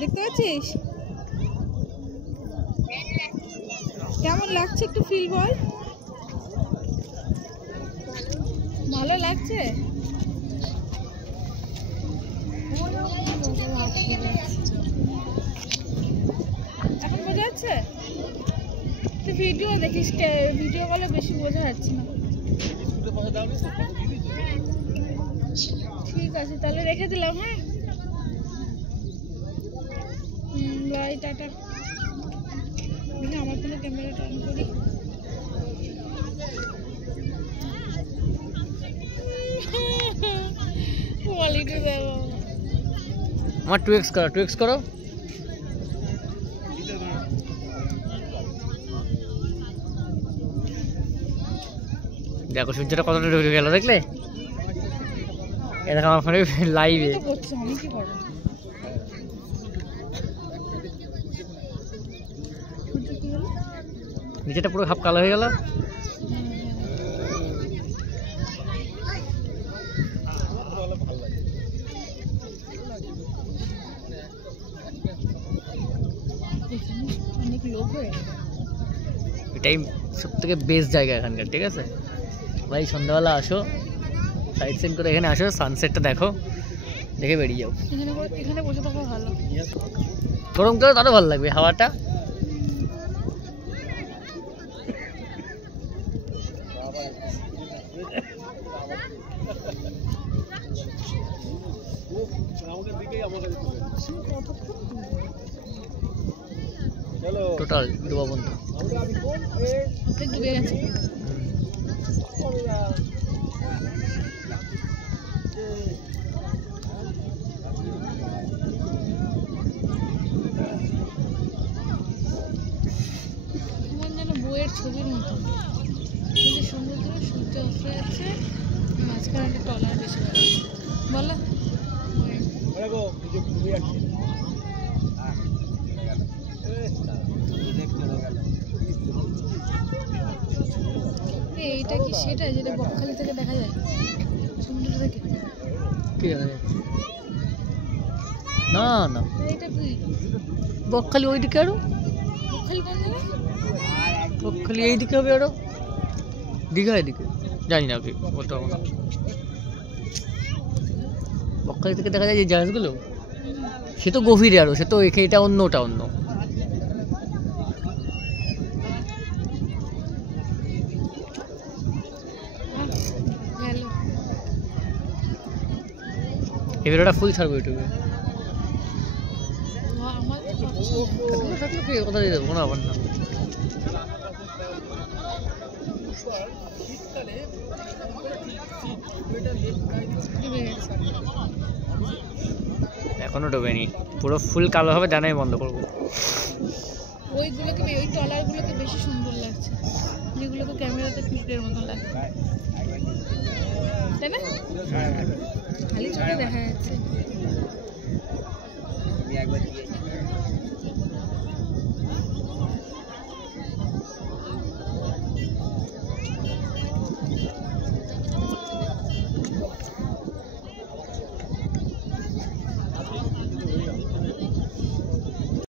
দেখতে পাচ্ছিস? কেমন লাগছে একটু ফিল বল। ভালো লাগছে? এখন বোঝা যাচ্ছে? তুই ভিডিও দেখিস, ভিডিও কলে বেশি বোঝা যাচ্ছে না। ঠিক আছে তাহলে রেখে দিলাম। হ্যাঁ বাই, টাটা। দেখি আমার কোনো ক্যামেরাটা অন করি। আমার 2x করো, 2x করো। দেখো সূর্যটা কতটা ঢুকে গেল, দেখলে? এ দেখো আমার ফোনে লাইভে। আমি কি করব? নিচেটা পুরো হাফ কালো হয়ে গেল। অনেক লোক হয়ে এটাই সব থেকে বেস্ট জায়গা এখানকার, ঠিক আছে ভাই? সন্ধ্যাবেলা আসো, সাইড সিন করে এখানে আসো, সানসেটটা দেখো, দেখে বেরিয়ে যাও। এখানে বসে থাকা ভালো। গরম করে তারও ভালো লাগবে হাওয়াটা। টোটাল ডুবা বন্ধ ডুবে গেছে। যেন বইয়ের ছবির মতো সমুদ্র, সূর্য অস্ত যাচ্ছে, মাঝখানে একটা টলার বেশি বলো। এইটা কি সেটা যেটা বকখালি থেকে দেখা যায়? সমুদ্র থেকে কি দেখা যায়? না না, এইটা কি বকখালি ওইদিকে, আরো বকখালি কোন জায়গায়? বকখালি এইদিকে হবে, আরো দীঘা এদিকে, জানি না কি বলতে পারবো না। বকখালি থেকে দেখা যায় যে জাহাজগুলো, সে তো গভীরে, আরো সে তো এটা অন্য, ওটা অন্য। এই ভিডিওটা ফুল ছাড়বো ইউটিউবে। কথা দিয়ে দেবো, কোনো ব্যাপার না। এখনো ডোবেনি, পুরো ফুল কালো হবে, জানাই বন্ধ করবো। ওইগুলোকে, ওই টলারগুলোকে বেশি সুন্দর লাগছে, যেগুলোকে ক্যামেরাতে ফিল্টারের মতো লাগছে, তাই না? খালি চোখে দেখা যাচ্ছে।